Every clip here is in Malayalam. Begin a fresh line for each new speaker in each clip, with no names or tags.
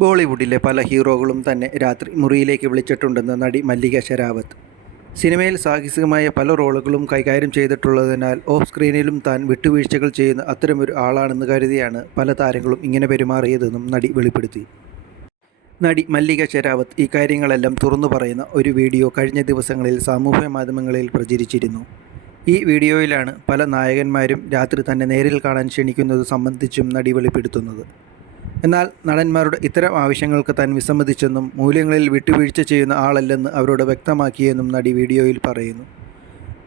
ബോളിവുഡിലെ പല ഹീറോകളും തന്നെ രാത്രി മുറിയിലേക്ക് വിളിച്ചിട്ടുണ്ടെന്ന് നടി മല്ലിക ശരാവത്ത് സിനിമയിൽ സാഹസികമായ പല റോളുകളും കൈകാര്യം ചെയ്തിട്ടുള്ളതിനാൽ ഓഫ് സ്ക്രീനിലും താൻ വിട്ടുവീഴ്ചകൾ ചെയ്യുന്ന അത്തരമൊരു ആളാണെന്ന് കരുതിയാണ് പല താരങ്ങളും ഇങ്ങനെ പെരുമാറിയതെന്നും നടി വെളിപ്പെടുത്തി. നടി മല്ലിക ശരാവത്ത് ഇക്കാര്യങ്ങളെല്ലാം തുറന്നു പറയുന്ന ഒരു വീഡിയോ കഴിഞ്ഞ ദിവസങ്ങളിൽ സാമൂഹ്യ മാധ്യമങ്ങളിൽ പ്രചരിച്ചിരുന്നു. ഈ വീഡിയോയിലാണ് പല നായകന്മാരും രാത്രി തന്നെ നേരിൽ കാണാൻ ക്ഷണിക്കുന്നത് സംബന്ധിച്ചും നടി വെളിപ്പെടുത്തുന്നത്. എന്നാൽ നടന്മാരുടെ ഇത്തരം ആവശ്യങ്ങൾക്ക് താൻ വിസമ്മതിച്ചെന്നും മൂല്യങ്ങളിൽ വിട്ടുവീഴ്ച ചെയ്യുന്ന ആളല്ലെന്ന് അവരോട് വ്യക്തമാക്കിയെന്നും നടി വീഡിയോയിൽ പറയുന്നു.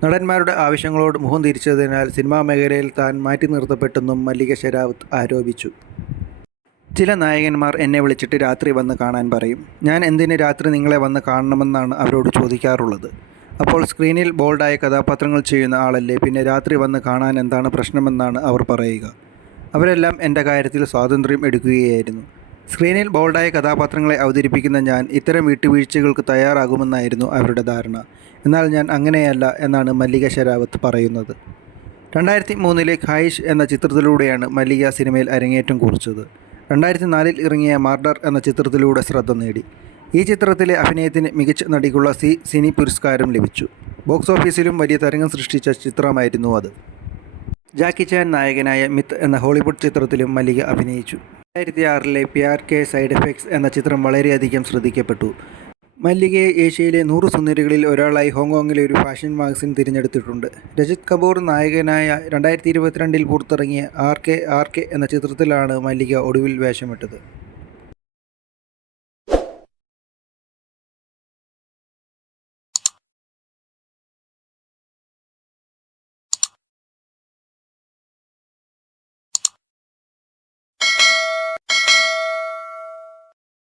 നടന്മാരുടെ ആവശ്യങ്ങളോട് മുഖം തിരിച്ചതിനാൽ സിനിമാ മേഖലയിൽ താൻ മാറ്റി നിർത്തപ്പെട്ടെന്നും മല്ലിക ശരാവത്ത് ആരോപിച്ചു. ചില നായകന്മാർ എന്നെ വിളിച്ചിട്ട് രാത്രി വന്ന് കാണാൻ പറയും. ഞാൻ എന്തിന് രാത്രി നിങ്ങളെ വന്ന് കാണണമെന്നാണ് അവരോട് ചോദിക്കാറുള്ളത്. അപ്പോൾ സ്ക്രീനിൽ ബോൾഡായ കഥാപാത്രങ്ങൾ ചെയ്യുന്ന ആളല്ലേ പിന്നെ രാത്രി വന്ന് കാണാൻ എന്താണ് പ്രശ്നമെന്നാണ് അവർ പറയുക. അവരെല്ലാം എന്റെ കാര്യത്തിൽ സ്വാതന്ത്ര്യം എടുക്കുകയായിരുന്നു. സ്ക്രീനിൽ ബോൾഡായ കഥാപാത്രങ്ങളെ അവതരിപ്പിക്കുന്ന ഞാൻ ഇത്തരം വിട്ടുവീഴ്ചകൾക്ക് തയ്യാറാകുമെന്നായിരുന്നു അവരുടെ ധാരണ. എന്നാൽ ഞാൻ അങ്ങനെയല്ല എന്നാണ് മല്ലിക ശരാവത്ത് പറയുന്നത്. രണ്ടായിരത്തി മൂന്നിലെ ഖായിഷ് എന്ന ചിത്രത്തിലൂടെയാണ് മല്ലിക സിനിമയിൽ അരങ്ങേറ്റം കുറിച്ചത്. രണ്ടായിരത്തി നാലിൽ ഇറങ്ങിയ മാർഡർ എന്ന ചിത്രത്തിലൂടെ ശ്രദ്ധ നേടി. ഈ ചിത്രത്തിലെ അഭിനയത്തിന് മികച്ച നടിക്കുള്ള സി സിനി പുരസ്കാരം ലഭിച്ചു. ബോക്സ് ഓഫീസിലും വലിയ തരംഗം സൃഷ്ടിച്ച ചിത്രമായിരുന്നു അത്. ജാക്കി ചാൻ നായകനായ മിത്ത് എന്ന ഹോളിവുഡ് ചിത്രത്തിലും മല്ലിക അഭിനയിച്ചു. രണ്ടായിരത്തി ആറിലെ പിയാർ കെ സൈഡ് എഫക്ട്സ് എന്ന ചിത്രം വളരെയധികം ശ്രദ്ധിക്കപ്പെട്ടു. മല്ലികയെ ഏഷ്യയിലെ നൂറ് സുന്ദരികളിൽ ഒരാളായി ഹോങ്കോങ്ങിലെ ഒരു ഫാഷൻ മാഗസിൻ തിരഞ്ഞെടുത്തിട്ടുണ്ട്. രജിത് കപൂർ നായകനായ രണ്ടായിരത്തി ഇരുപത്തിരണ്ടിൽ പുറത്തിറങ്ങിയ ആർ കെ ആർ കെ എന്ന ചിത്രത്തിലാണ് മല്ലിക ഒടുവിൽ വേഷമിട്ടത്.